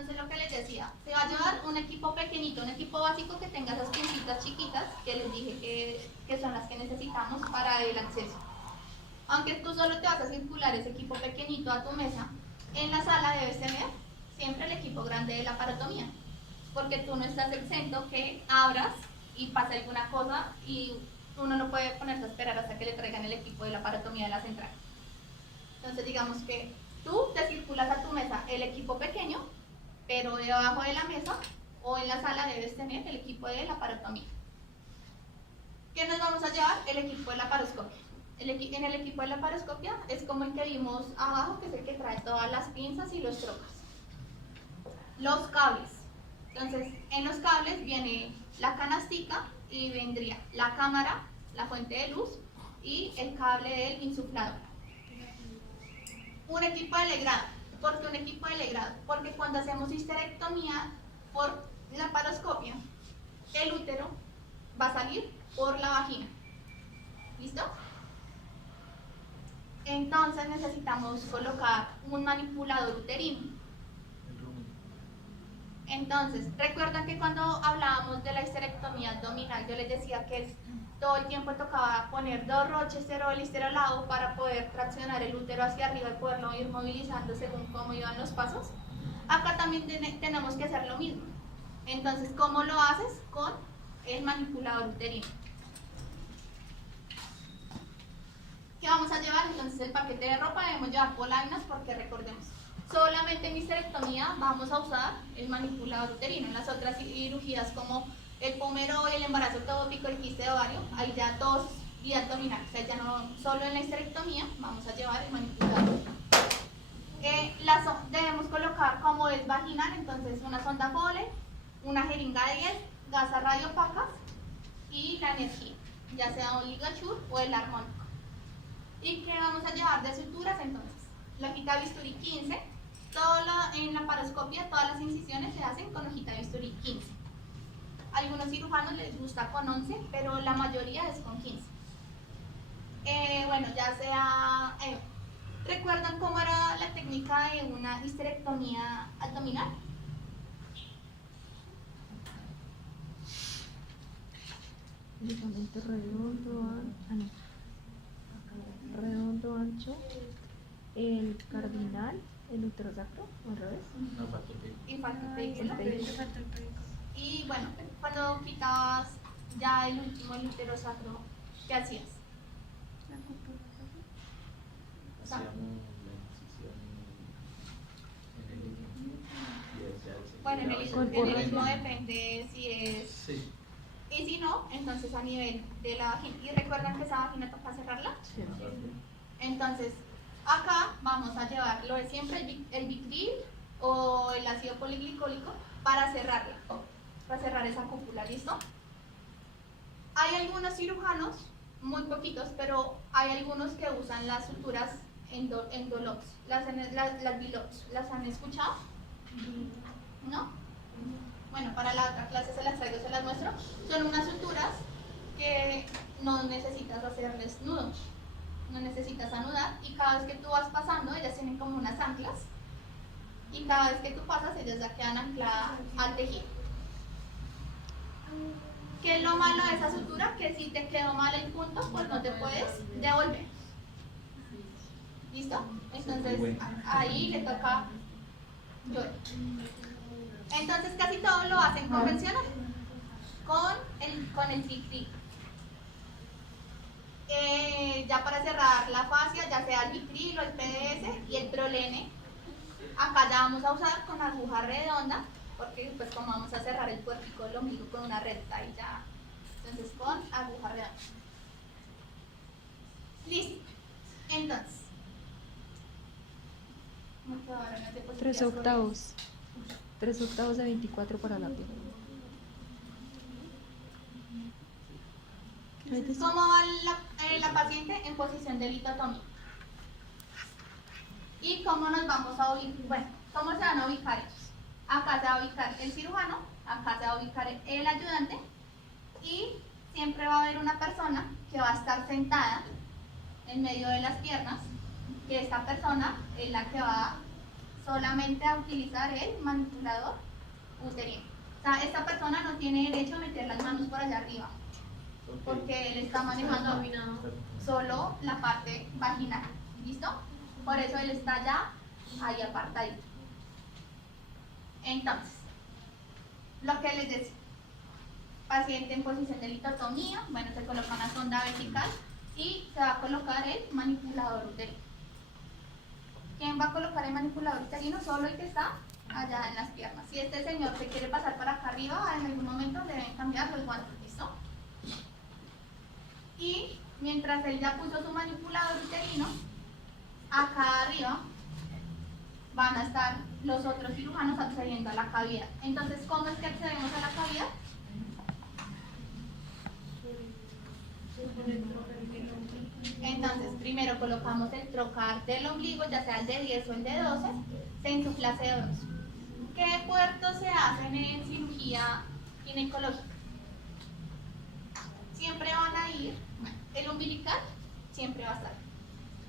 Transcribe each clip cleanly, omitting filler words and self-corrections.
Entonces lo que les decía, se va a llevar un equipo pequeñito, un equipo básico que tenga esas pincitas chiquitas que les dije que son las que necesitamos para el acceso. Aunque tú solo te vas a circular ese equipo pequeñito a tu mesa, en la sala debes tener siempre el equipo grande de la parotomía, porque tú no estás exento que abras y pase alguna cosa y uno no puede ponerse a esperar hasta que le traigan el equipo de la parotomía de la central. Entonces digamos que tú te circulas a tu mesa el equipo pequeño, pero debajo de la mesa o en la sala debes tener el equipo de la parotomía. ¿Qué nos vamos a llevar? El equipo de la paroscopia. En el equipo de la paroscopia es como el que vimos abajo, que es el que trae todas las pinzas y los trocas. Los cables. Entonces, en los cables viene la canastica y vendría la cámara, la fuente de luz y el cable del insuflador. Un equipo de legrado. ¿Por qué un equipo de legrado? Porque cuando hacemos histerectomía por la paroscopia, el útero va a salir por la vagina. ¿Listo? Entonces necesitamos colocar un manipulador uterino. Entonces, recuerdan que cuando hablábamos de la histerectomía abdominal, yo les decía que todo el tiempo tocaba poner 2 roches de histerolado para poder traccionar el útero hacia arriba y poderlo ir movilizando según cómo iban los pasos. Acá también tenemos que hacer lo mismo. Entonces, ¿cómo lo haces? Con el manipulador uterino. ¿Qué vamos a llevar? Entonces, el paquete de ropa debemos llevar polainas porque recordemos, solamente en histerectomía vamos a usar el manipulador uterino. En las otras cirugías como el pomero y el embarazo ectópico, el quiste de ovario, ahí ya todos y abdominal. O sea, ya no solo en la histerectomía vamos a llevar el manipulador. Debemos colocar como es vaginal, entonces una sonda Foley, una jeringa de 10, gasas radiopacas y la energía, ya sea un ligachur o el armónico. ¿Y qué vamos a llevar de suturas entonces? Hojita de bisturí 15. En la paroscopia todas las incisiones se hacen con hojita de bisturí 15. Algunos cirujanos les gusta con 11, pero la mayoría es con 15. Bueno, ya sea... ¿recuerdan cómo era la técnica de una histerectomía abdominal? Ligamento redondo, redondo, ancho, el cardinal, el uterosacro, al revés. Y falta El peito. Y bueno, cuando quitabas ya el último, el uterosacro, ¿qué hacías? Bueno, en el último depende si es... Sí. Y si no, entonces a nivel de la vagina. ¿Y recuerdan que esa vagina toca cerrarla? Sí. Entonces, acá vamos a llevar lo de siempre, el Vicryl o el ácido poliglicólico para cerrarla, para cerrar esa cúpula, ¿listo? Hay algunos cirujanos, muy poquitos, pero hay algunos que usan las suturas endolox, las bilox. ¿Las han escuchado? ¿No? Bueno, para la otra clase se las traigo, se las muestro. Son unas suturas que no necesitas hacerles nudos, no necesitas anudar, y cada vez que tú vas pasando, ellas tienen como unas anclas, y cada vez que tú pasas, ellas ya quedan ancladas al tejido. ¿Qué es lo malo de esa sutura? Que si te quedó mal el punto, pues no te puedes devolver. ¿Listo? Entonces, ahí le toca llorar. Entonces casi todo lo hacen convencional, con el Vicryl. Ya para cerrar la fascia, ya sea el Vicryl o el PDS y el Prolene, acá ya vamos a usar con aguja redonda, porque pues como vamos a cerrar el puertico del ombligo con una recta y ya, entonces con aguja redonda. Listo. Entonces, 3/8. 3/8 de 24 para la piel. ¿Cómo va la paciente en posición de litotomía? ¿Y cómo nos vamos a ubicar? Bueno, ¿cómo se van a ubicar ellos? Acá se va a ubicar el cirujano, acá se va a ubicar el ayudante, y siempre va a haber una persona que va a estar sentada en medio de las piernas, que esta persona es la que va a solamente a utilizar el manipulador uterino. O sea, esta persona no tiene derecho a meter las manos por allá arriba, porque él está manejando solo la parte vaginal. ¿Listo? Por eso él está ya ahí apartadito. Entonces, lo que les decía, paciente en posición de litotomía, bueno, se coloca una sonda vertical y se va a colocar el manipulador uterino. ¿Quién va a colocar el manipulador uterino? Solo el que está allá en las piernas. Si este señor se quiere pasar para acá arriba, en algún momento deben cambiar los guantes, ¿listo? Y mientras él ya puso su manipulador uterino, acá arriba van a estar los otros cirujanos accediendo a la cavidad. Entonces, ¿cómo es que accedemos a la cavidad? Entonces, primero colocamos el trocar del ombligo, ya sea el de 10 o el de 12, se insufla CO2. ¿Qué puertos se hacen en cirugía ginecológica? Siempre van a ir, bueno, el umbilical siempre va a estar.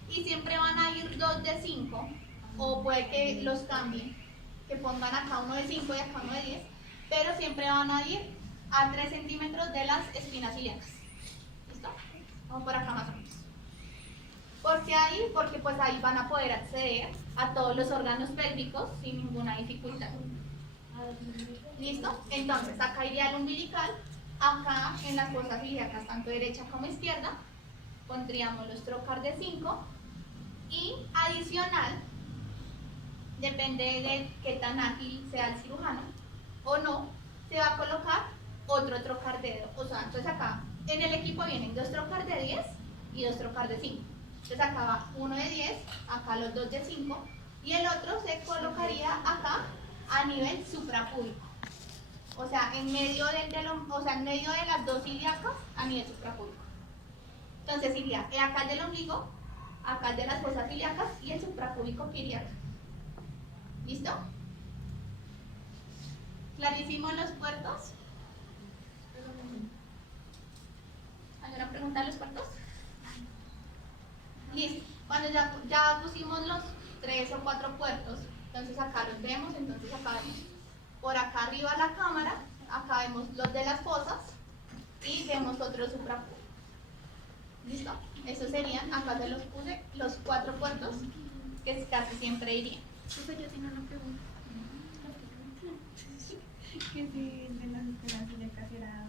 Y siempre van a ir 2 de 5, o puede que los cambien, que pongan acá uno de 5 y acá uno de 10, pero siempre van a ir a 3 centímetros de las espinas ilíacas. ¿Listo? Vamos por acá más o menos. ¿Por qué ahí? Porque pues ahí van a poder acceder a todos los órganos pélvicos sin ninguna dificultad. ¿Listo? Entonces acá iría el umbilical, acá en las fosas ilíacas, tanto derecha como izquierda, pondríamos los trocar de 5 y adicional, depende de qué tan ágil sea el cirujano o no, se va a colocar otro trocar de 2. O sea, entonces acá en el equipo vienen 2 trocar de 10 y 2 trocar de 5. Entonces acá va uno de 10, acá los 2 de 5 y el otro se colocaría acá a nivel suprapúbico. O sea, en medio en medio de las dos ilíacas a nivel suprapúbico. Entonces iría acá el del ombligo, acá el de las fosas ilíacas y el suprapúbico que iría acá. ¿Listo? ¿Clarísimo los puertos? ¿Alguna pregunta a los puertos? Listo. Cuando ya pusimos los 3 o 4 puertos, entonces acá los vemos, entonces acá vemos por acá arriba la cámara, acá vemos los de las fosas y vemos otro suprapúbico. ¿Listo? Esos serían, acá se los puse, los 4 puertos que casi siempre irían. Eso yo tengo una pregunta. Que si de las esferas ilíacas era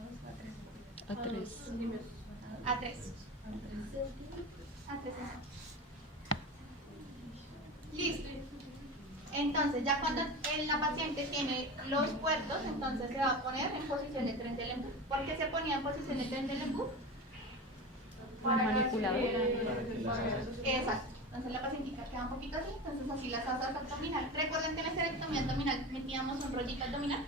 2 a 3. A 3. A 3. A 3. Listo. Entonces, ya cuando la paciente tiene los puertos, entonces se va a poner en posición de tren del empuje. ¿Por qué se ponía en posición de tren del empuje? Para manipulador. Exacto. Entonces la pacientita queda un poquito así, entonces así las asas abdominales. Recuerden que en la esterectomía abdominal metíamos un rollito abdominal.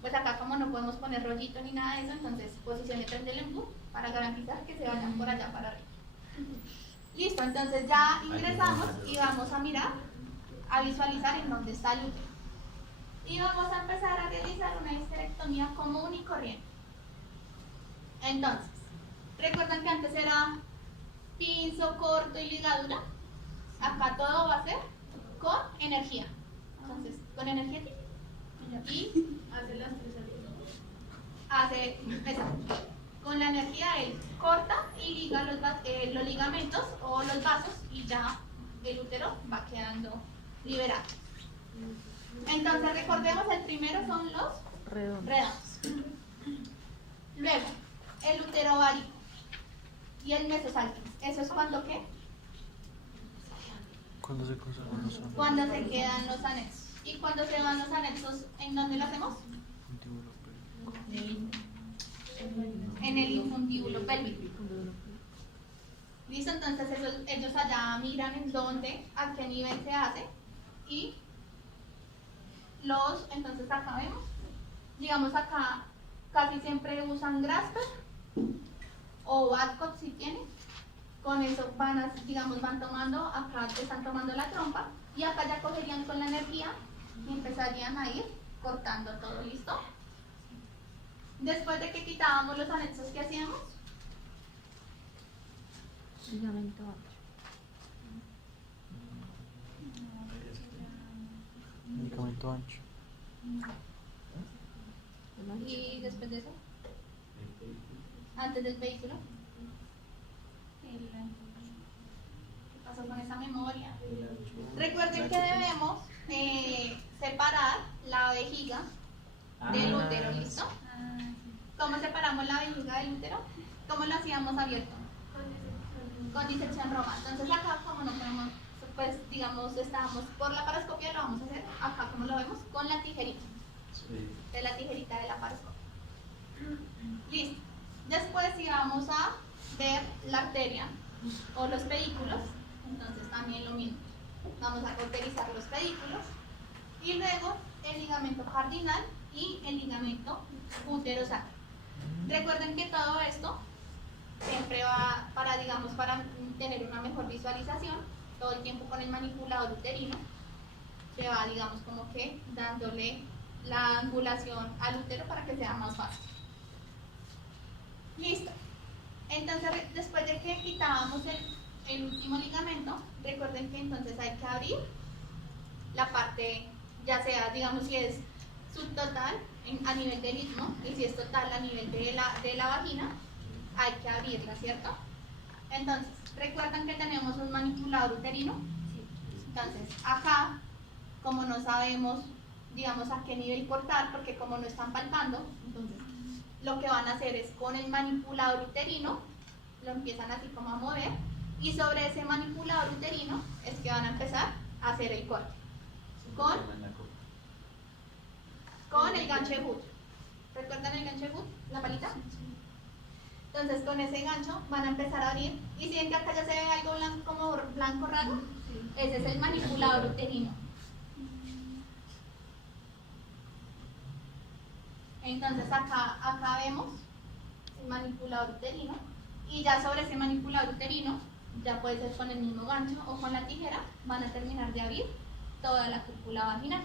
Pues acá como no podemos poner rollito ni nada de eso, entonces posición de tren del empuje para garantizar que se vayan por allá para arriba. Listo, entonces ya ingresamos y vamos a mirar, a visualizar en dónde está el útero. Y vamos a empezar a realizar una histerectomía común y corriente. Entonces, recuerdan que antes era pinzo, corto y ligadura. Acá todo va a ser con energía. Entonces, con energía y Hace las 3 hace, exacto. Con la energía él corta y liga los ligamentos o los vasos y ya el útero va quedando liberado. Entonces recordemos, el primero son los redondos. Luego, el útero ovárico y el mesocálculo. ¿Eso es cuando qué? Cuando se conservan los anexos. Cuando se quedan los anexos. ¿Y cuando se van los anexos, en dónde lo hacemos? En el infundíbulo pélvico. ¿Listo? Entonces ellos allá miran en dónde, a qué nivel se hace y entonces acá vemos, digamos acá casi siempre usan Grasper o Babcock si tienen, con eso van tomando, acá están tomando la trompa y acá ya cogerían con la energía y empezarían a ir cortando todo. ¿Listo? Después de que quitábamos los anexos, ¿qué hacíamos? Ligamento ancho. medicamento ancho. Y después de eso, antes del vehículo, ¿qué pasó con esa memoria? Recuerden que debemos separar la vejiga del útero, ¿listo? ¿Cómo separamos la vejiga del útero? ¿Cómo lo hacíamos abierto? Con disección Roma. Entonces acá, como no podemos, pues digamos, estábamos por la paroscopia, lo vamos a hacer acá, como lo vemos, con la tijerita. De la tijerita de la paroscopia. Listo. Después, si vamos a ver la arteria o los pedículos, entonces también lo mismo. Vamos a cauterizar los pedículos y luego el ligamento cardinal y el ligamento uterosacro. Recuerden que todo esto siempre va para, digamos, para tener una mejor visualización, todo el tiempo con el manipulador uterino, se va, digamos, como que dándole la angulación al útero para que sea más fácil. Listo. Entonces, después de que quitábamos el último ligamento, recuerden que entonces hay que abrir la parte, ya sea, digamos, si es subtotal a nivel del istmo y si es total a nivel de la vagina, hay que abrirla, ¿cierto? Entonces, ¿recuerdan que tenemos un manipulador uterino? Entonces, acá, como no sabemos, digamos, a qué nivel cortar, porque como no están palpando, entonces lo que van a hacer es con el manipulador uterino, lo empiezan así como a mover, y sobre ese manipulador uterino es que van a empezar a hacer el corte. Con el gancho de Wood. ¿Recuerdan el gancho de Wood? ¿La palita? Entonces con ese gancho van a empezar a abrir, y si ven que acá ya se ve algo blanco, como blanco raro, ese es el manipulador uterino. Entonces acá vemos el manipulador uterino, y ya sobre ese manipulador uterino, ya puede ser con el mismo gancho o con la tijera, van a terminar de abrir toda la cúpula vaginal.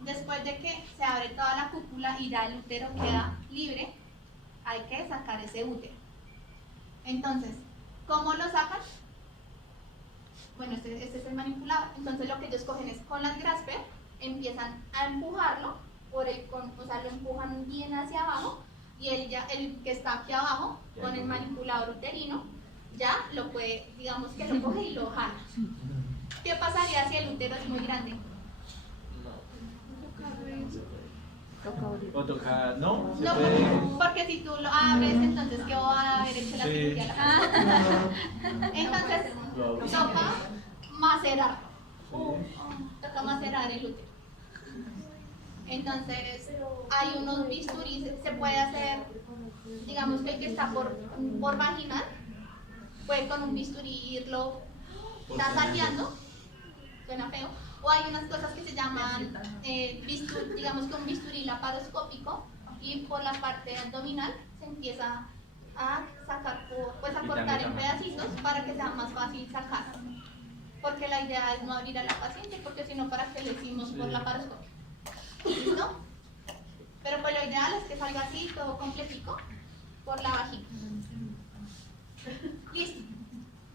Después de que se abre toda la cúpula y ya el útero queda libre, hay que sacar ese útero. Entonces, ¿cómo lo sacan? Bueno, este es el manipulador. Entonces lo que ellos cogen es con las grasper, empiezan a empujarlo, o sea, lo empujan bien hacia abajo, y el que está aquí abajo, con el manipulador uterino, ya lo puede, digamos que lo coge y lo jala. ¿Qué pasaría si el útero es muy grande? O toca, ¿no? ¿Se No, puede? porque si tú lo abres, entonces ¿qué va a haber hecho la cirugía? Entonces, toca macerar. Toca macerar el útero. Entonces, hay unos bisturíes, se puede hacer, digamos que el que está por vaginal, puede con un bisturí irlo tasajeando, suena feo, o hay unas cosas que se llaman, digamos que un bisturí laparoscópico, y por la parte abdominal se empieza a sacar, pues a cortar en pedacitos para que sea más fácil sacar, porque la idea es no abrir a la paciente, porque si no, ¿para qué le hicimos por laparoscopio? ¿Listo? Pero pues lo ideal es que salga así, todo completico, por la vagina. Listo.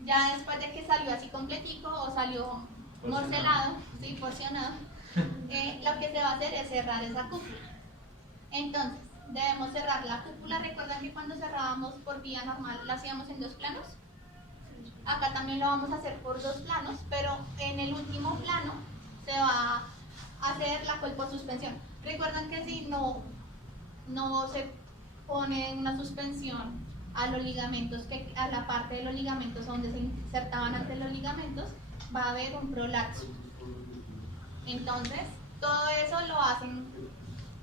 Ya después de que salió así completico o salió morcelado, sí, porcionado, lo que se va a hacer es cerrar esa cúpula. Entonces, debemos cerrar la cúpula. ¿Recuerdan que cuando cerrábamos por vía normal la hacíamos en 2 planos? Acá también lo vamos a hacer por 2 planos, pero en el último plano se va a hacer la colposuspensión. Recuerdan que si no se pone una suspensión a los ligamentos, a la parte de los ligamentos donde se insertaban antes los ligamentos, va a haber un prolapso. Entonces, todo eso lo hacen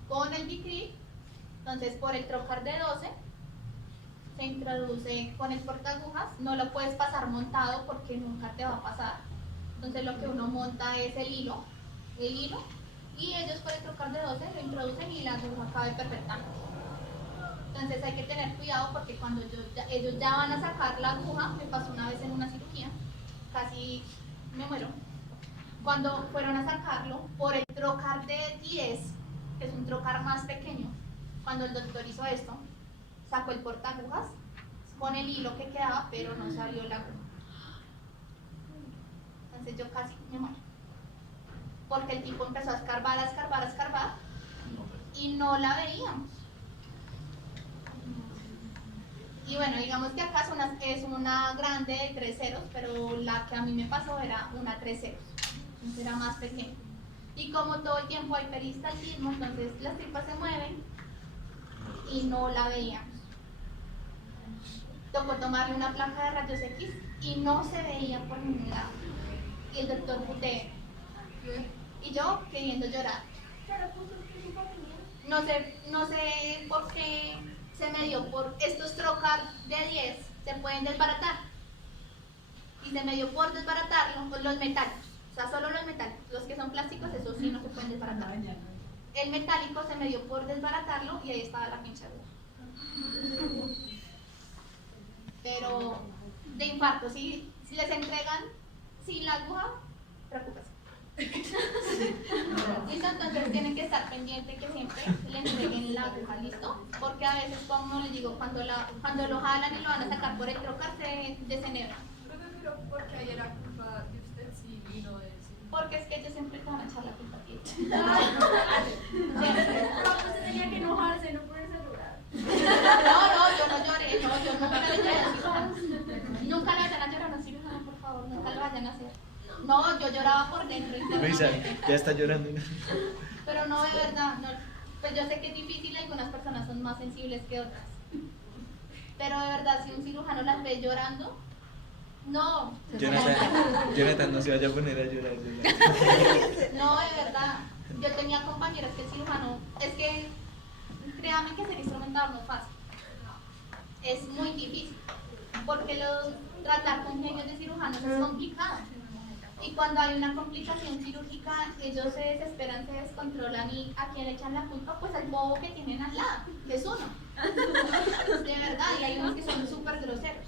con el Bicryl. Entonces, por el trocar de 12 se introduce con el portagujas. No lo puedes pasar montado porque nunca te va a pasar. Entonces, lo que uno monta es el hilo, y ellos por el trocar de 12 lo introducen y la aguja cabe perfectamente. Entonces hay que tener cuidado porque cuando ellos ya van a sacar la aguja, me pasó una vez en una cirugía, casi me muero. Cuando fueron a sacarlo, por el trocar de 10, que es un trocar más pequeño, cuando el doctor hizo esto, sacó el portagujas con el hilo que quedaba, pero no salió la aguja. Entonces yo casi me muero. porque el tipo empezó a escarbar, No, pues. y no la veíamos. Y bueno, digamos que acá es una grande de 3 ceros, pero la que a mí me pasó era una 3 ceros, entonces era más pequeña. Y como todo el tiempo hay peristaltismo, entonces las tripas se mueven y no la veíamos. Tocó tomarle una placa de rayos X y no se veía por ningún lado. Y el doctor putea. Y yo queriendo llorar. No sé por qué se me dio por estos trocar de 10 se pueden desbaratar. Y se me dio por desbaratarlo los metálicos. O sea, solo los metálicos. Los que son plásticos, esos sí no se pueden desbaratar. El metálico se me dio por desbaratarlo y ahí estaba la pincha aguja. Pero de infarto, si les entregan sin la aguja, preocúpese. ¿Listo? Entonces tienen que estar pendientes que siempre le entreguen la aguja, ¿listo? Porque a veces, como les digo, cuando lo jalan y lo van a sacar por el trocar, se desenebra. Pero ¿por qué ayer era culpa de usted si vino de ese? Porque es que ellos siempre te van a echar la culpa a ti. Pero usted tenía que enojarse, no ponerse a llorar. No, yo no lloré, no, yo nunca le lloré a un cirujano. Nunca le vayan a llorar a un cirujano, por favor, nunca lo vayan a hacer. No, yo lloraba por dentro Luisa, internamente. ya está llorando. Pero no, de verdad, no. Pues yo sé que es difícil, algunas personas son más sensibles que otras. Pero de verdad, si un cirujano las ve llorando, no. Jonathan, no se vaya a poner a llorar. No, de verdad. Yo tenía compañeras que el cirujano, es que créanme que ser instrumentador no es fácil. Es muy difícil. Porque tratar con genios de cirujanos es complicado. Y cuando hay una complicación quirúrgica, ellos se desesperan, se descontrolan y a quién le echan la culpa, pues al bobo que tienen al lado, que es uno. De verdad, y hay unos que son súper groseros.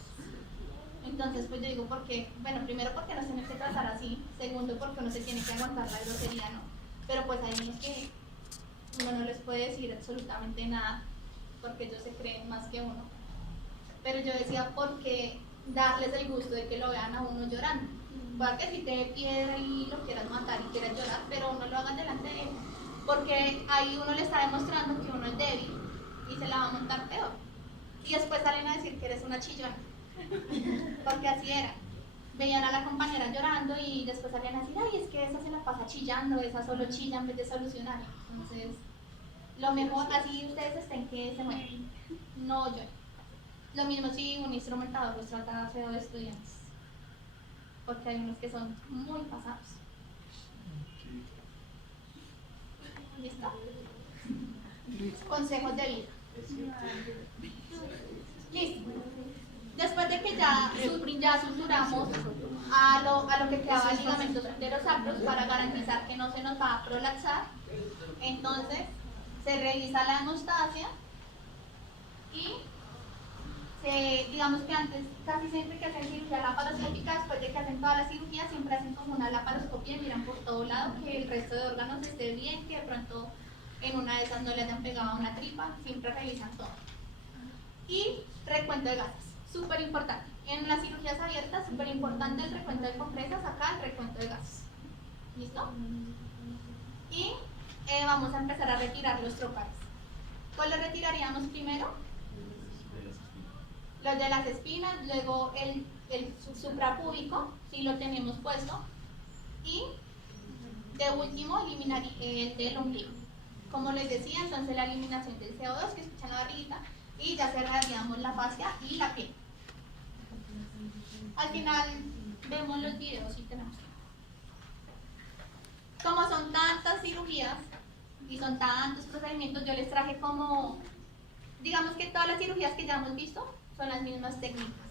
Entonces, pues yo digo, porque, bueno, primero porque no se tiene que tratar así, segundo porque uno se tiene que aguantar la grosería, ¿no? Pero pues hay unos que uno no les puede decir absolutamente nada, porque ellos se creen más que uno. Pero yo decía, ¿por qué darles el gusto de que lo vean a uno llorando? Puede que si te dé piedra y lo quieras matar y quieras llorar, pero no lo hagas delante de él, porque ahí uno le está demostrando que uno es débil y se la va a montar peor. Y después salen a decir que eres una chillona, porque así era. Veían a la compañera llorando y después salían a decir, ay, es que esa se la pasa chillando, esa solo chilla en vez de solucionar. Entonces, lo mejor, así ustedes estén que se mueven, no lloren. Lo mismo si un instrumentador los trata feo de estudiantes, porque hay unos que son muy pasados. ¿Listo? Consejos de vida. Listo. Después de que ya suturamos a lo que quedaba el ligamento sacros para garantizar que no se nos va a prolapsar, entonces se revisa la hemostasia y digamos que antes, casi siempre que hacen cirugía laparoscópica, después de que hacen toda la cirugía, siempre hacen como una laparoscopia y miran por todo lado que el resto de órganos esté bien, que de pronto en una de esas no le hayan pegado una tripa, siempre revisan todo. Y recuento de gases, súper importante. En las cirugías abiertas, súper importante el recuento de compresas, acá el recuento de gases. ¿Listo? Y vamos a empezar a retirar los trocares. ¿Cuál lo retiraríamos primero? Los de las espinas, luego el suprapúbico, si lo tenemos puesto, y de último eliminar el del ombligo. Como les decía, entonces la eliminación del CO2 que escuchan la barriguita y ya cerraríamos la fascia y la piel. Al final vemos los videos y tenemos. Como son tantas cirugías y son tantos procedimientos, yo les traje como, digamos que todas las cirugías que ya hemos visto son las mismas técnicas.